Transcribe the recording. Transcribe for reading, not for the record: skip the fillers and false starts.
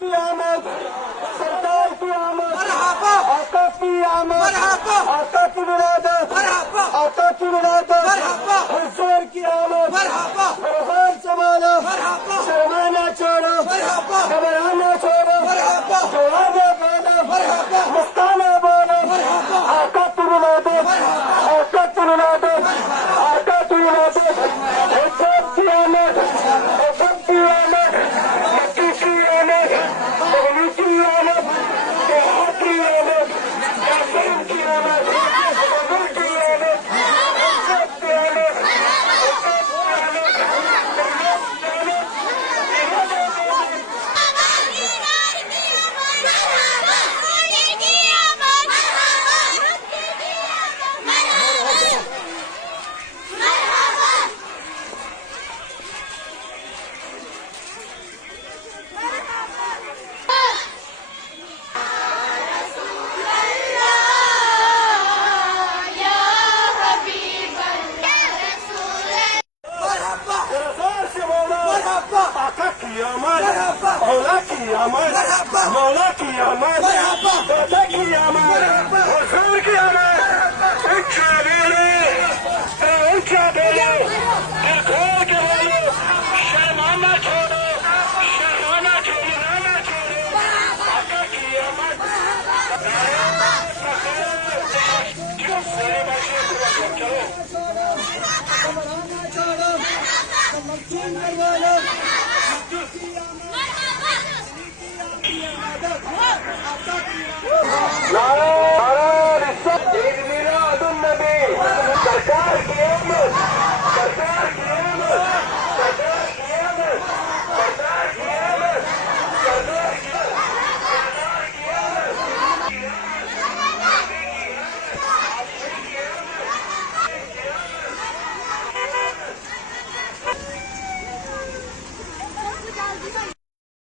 की आमद, सरकार की आमद, मरहबा, आका की आमद, मरहबा, आका की विलादत, मरहबा, आका की विलादत, मरहबा, हुजूर की आमद, मरहबा, फरहान संभालो, मरहबा, शर्माना छोड़ो, मरहबा, घबराना छोड़ो, मरहबा, दुआना बोलो, मरहबा, मस्ताना बोलो, मरहबा, आका की विलादत, आका की विलादत, आका की विलादत, हुजूर की आमद, हुजूर की आमद, मक्की की आमद, बगली की आमद, बिहार की आमद, कासिम की आमद, बगल की आमद, हुजूर की आमद, हुजूर की आका की आमद, मौला की आमद, मौला की आमद, दादा की आमद, हुजूर की आमद, ऊंचा बोलो, ऊंचा बोलो, दिल खोल के बोलो, शर्माना छोड़ो, शर्माना छोड़ो, नाना छोड़ो, आका की आमद, चलो